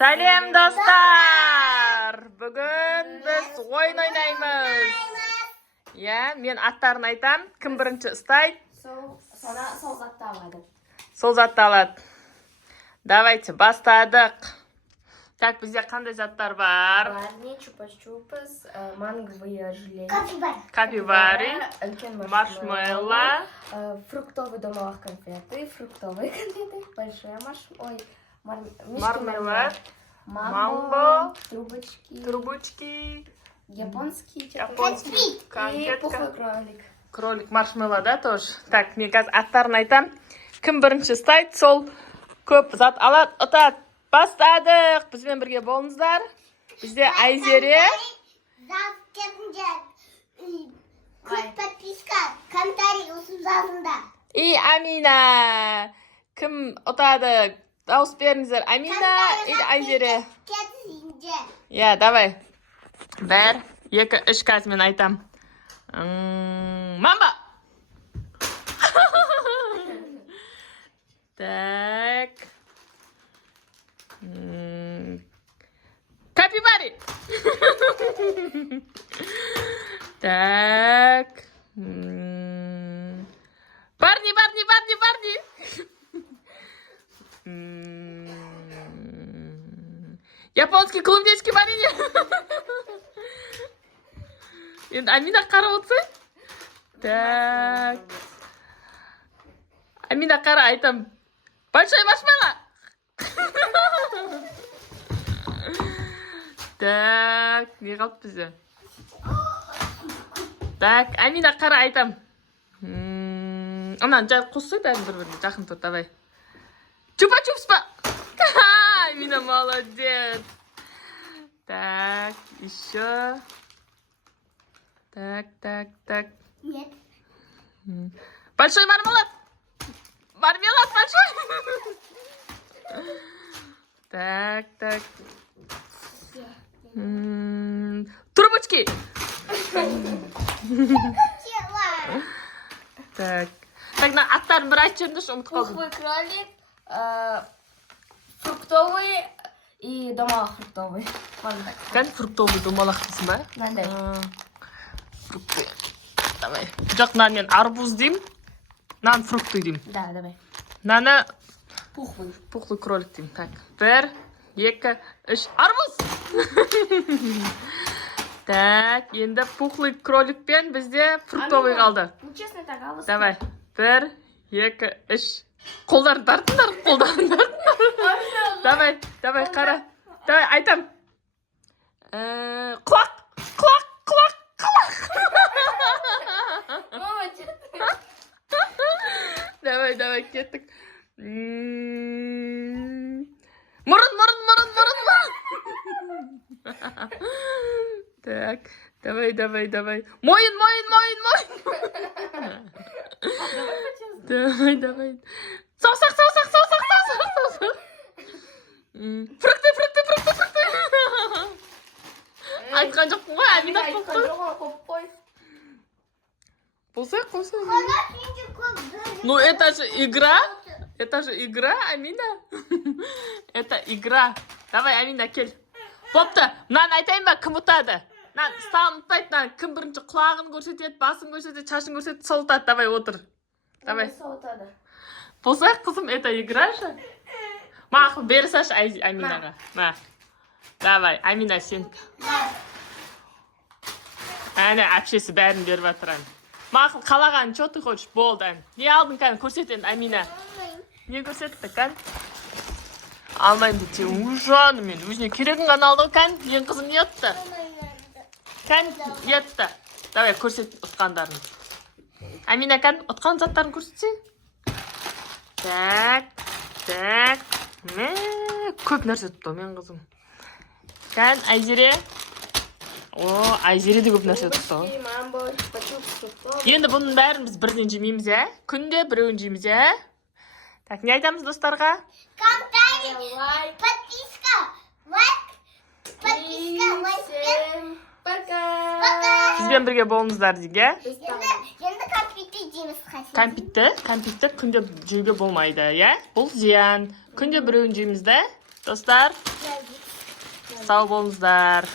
Сәлем достар! Бүгін біз ойын ойнаймыз. Мен аттарын айтам. Кім бірінші ұстайды? Сол затты алады. Сол затты алады. Давайте, бастадық. Так, бізде қандай заттар бар? Барни, чупа-чупас, манговые желе. Капибари, Үлкен маршмелло, фруктовые домовых конфеты, большой мармелад, мамбо, трубочки, японский конфетка, и пухлый кролик. кролик, маршмелло, да, тоже? Так, мен қазір аттарын айтам. Кім бірінші ұстайды, сол көп зат алады, ұтады. Бастадық. Бізбен бірге болыңыздар. Бізде Айзере. Подписка, комментарий ұсынсаңыздар. И Амина. Кім ұтады? Дауыс беріңіздер. Амина или Айзере? Я, давай. 1, 2, 3 қазір мен айтам. Мамба. Так. Капибари. Так. Барни. Японский колумбийский варенье. Енді Амина қара отсай. Так. Амина қара айтам. Большой маршмелло. Так, не қалды бізде? Так, Амина қара айтам. Анан жай қоссай бәрін бір-біріне жақын тұр, давай. Чупа-чупс па? Амина молодец. Так, еще. Так. Нет. Большой мармелад. Мармелад большой. Так. Трубочки. Так, на аттарын бір айтып жіберіңдерші, ұмытып қалдым. Пухлый кролик, фруктовый и домофруктовый. Кән фруктовый домалақ дейсің ба? Мынандай. Фрукты. Давай. Жоқ, мен арбуз деймін. Нан фрукты деймін. Да, давай. Наны Пухлый кролик деймін. Так, 1, 2, 3. Арбуз! Так, енді пухлый кроликпен бізде фруктовый қалды. Ну, честно, так, а Давай. 1, 2, 3. Қолдарын тартыңдар, Давай, қара. Давай, айтам. Құлақ. Мама, честно. Давай, кеттік. Мұрын. Так, давай. Мойын. Давай. Саусақ. Фрукты. Айтқан жоқпын ғой, Амина қой. Болса. Ну, это же игра, Амина. Это игра. Давай, Амина, кел. Бопты, мынаны айтайын ба, кім ұтады? Стағын ұтпайды, кім бірінші құлағын көрсетеді, басын көрсетеді, шашын көрсетеді, сол ұтады. Давай, отыр. Давай. Болса, қызым, это игра же. Мақыл, бері саш Аминаға. Давай, Амина, сен. Әне, әпшесі бәрін беріп атырайын. Мақыл, қалаған, что ты хочешь? Болды. Не алдың кән? Көрсет енді, Амина. Не көрсетті кән? Алмайын дейді. Ужаны мен. Өзіне керегін ғана алды кән? Ең қызым не етті? Кән, етті. Давай, көрсет ұтқандарын. Амина кән, ұтқан заттарын көрсетсе? Так. Көп нәрсе тұтты, мен қызым. Кән, Айзере. Айзере де көп нәрсе тұтты. Енді бұның бәрін біз бірден жемейміз, күнде біреуін жейміз, Так, не айтамыз достарға? Комментарий, подписка, лайк. Пока. Бізбен бірге болыңыздар дейге. Енді кәмпитті жейміз қасен. Кәмпитті күнде жеуге болмайды, Бұл зиян. Күнде біреуін жейміз, достар. сау болыңыздар.